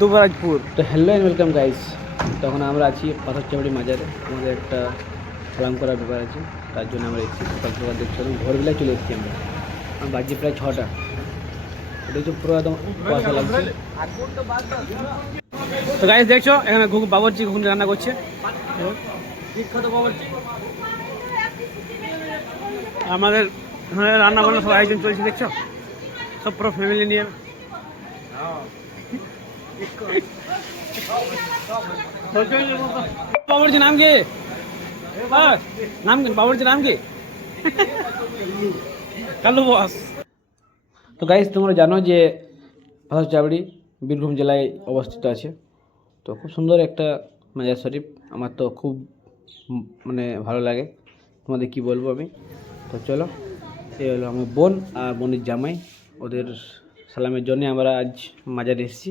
দুবরাজপুর তো hello and welcome guys তখন আমরা আছি পাথর চাপড়ি মাজারে। আমাদের একটা সালাম করার ব্যাপার আছে। তার জন্য আমরা এসেছি। সকাল সকাল দেখছিলাম ভোরবেলায় চলে এসেছি আমরা। আমার বাজে প্রায় ছটা। এটা হচ্ছে পুরো একদম কুয়াশা লাগছে। তো গাইস দেখছ? এখানে ঘুঘু বাবরচি ঘুগনি রান্না করছে। আমাদের রান্না বান্না সব আয়োজন চলছে, দেখছ? সব পুরো ফ্যামিলি নিয়ে। বাবরচি নাম কি? নাম কি? বাবরচি নাম কি? কালু বস। তো গাইস তোমরা জানো যে ভারত চাবড়ি বীরভূম জেলায় অবস্থিত আছে। তো খুব সুন্দর একটা মাজার শরীফ, আমার তো খুব মানে ভালো লাগে। তোমাদের কি বলব আমি? তো চলো, এই হলো আমার বোন আর বোনের জামাই। ওদের সালামের জন্য আমরা আজ মাজার এসেছি।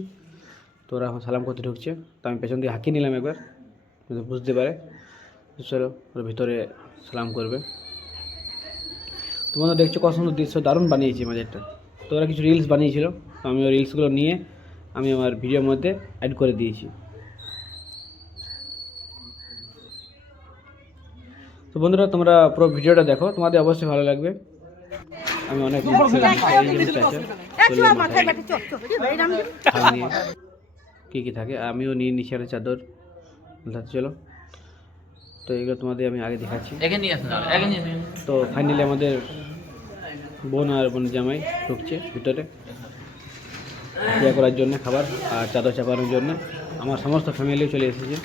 তো ওরা এখন সালাম করতে ঢুকছে। তো আমি পেছন দিয়ে হাঁকি নিলাম একবার বুঝতে পারে। চলো, ওরা ভিতরে সালাম করবে। তোমরা দেখছ কত সুন্দর দৃশ্য, দারুণ বানিয়েছি মাজারটা। তো ওরা কিছু রিলস বানিয়েছিল। তো আমি ওই রিলসগুলো নিয়ে আমি আমার ভিডিওর মধ্যে অ্যাড করে দিয়েছি। তো বন্ধুরা, তোমরা পুরো ভিডিওটা দেখো। তোমাদের অবশ্যই ভালো লাগবে। আমি অনেক কী কী থাকে? আমিও নিয়ে নিচ্ছি একটা চাদর চলো। তো এগুলো তোমাদের আমি আগে দেখাচ্ছি। তো ফাইনালি আমাদের বোন আর বোন জামাই ঢুকছে ভিতরে। ইয়ে করার জন্য খাবার আর চাদর চাপানোর জন্য। আমার সমস্ত ফ্যামিলিও চলে এসেছে।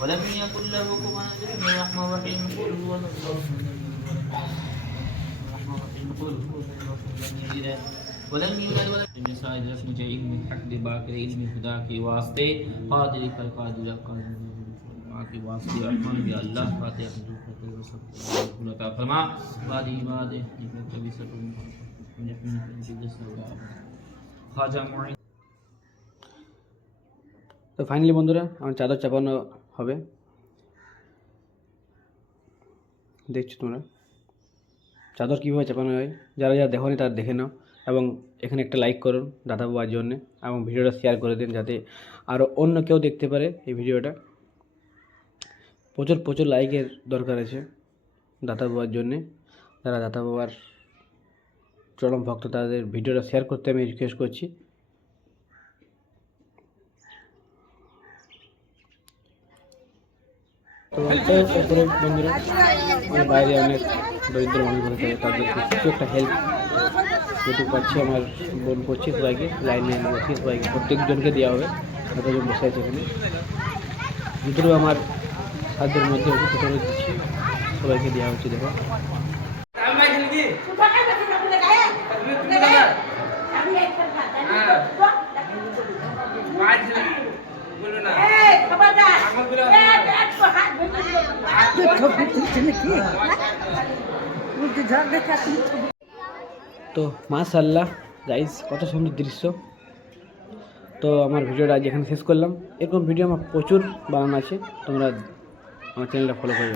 ولم يكن له كفوا احد رحمه الرحمن الرحيم قل هو الله رحمه الرحيم قل هو الله لم يلد ولم يولد ولم يسعد رسم جئه من حق باقر علم خدا के वास्ते قادر का قادر قادر के वास्ते रहमान या अल्लाह फाते हजूर फते व सबको अता फरमा वाली इबाद निकल कभी सतुम मुझे अपनी ज़िंदगी सौदा ख्वाजा मुइन তো ফাইনালি বন্ধুরা আমার চাদর হবে। দেখছ তোমরা? চাদর কীভাবে চাপানো হয়? যারা যারা দেখোনি তারা দেখে নাও এবং এখানে একটা লাইক করুন দাদা বাবার জন্যে এবং ভিডিওটা শেয়ার করে দিন যাতে আরও অন্য কেউ দেখতে পারে এই ভিডিওটা। প্রচুর প্রচুর লাইকের দরকার আছে দাদা বাবার জন্যে। যারা দাদা বাবার চরম ভক্ত তাদের ভিডিওটা শেয়ার করতে আমি রিকোয়েস্ট করছি। বন্ধুরা বাইরে অনেক দরিদ্র মানুষ তাদেরকে কিছু একটা হেল্প যেটুকু পাচ্ছি আমার বোন করছে সবাইকে লাইনে বসিয়ে সবাইকে প্রত্যেকজনকে দেওয়া হবে যতজন বসে আছে এখানে। ভিতরেও আমার সাধ্যের মধ্যে হচ্ছে ভিতরে দিচ্ছি, সবাইকে দেওয়া হচ্ছে, দেখো। তো মাশাল্লাহ গাইজ কত সুন্দর দৃশ্য। তো আমার ভিডিওটা আজ এখানে শেষ করলাম। এরকম ভিডিও আমার প্রচুর বানানো আছে। তোমরা আমার চ্যানেলটা ফলো করে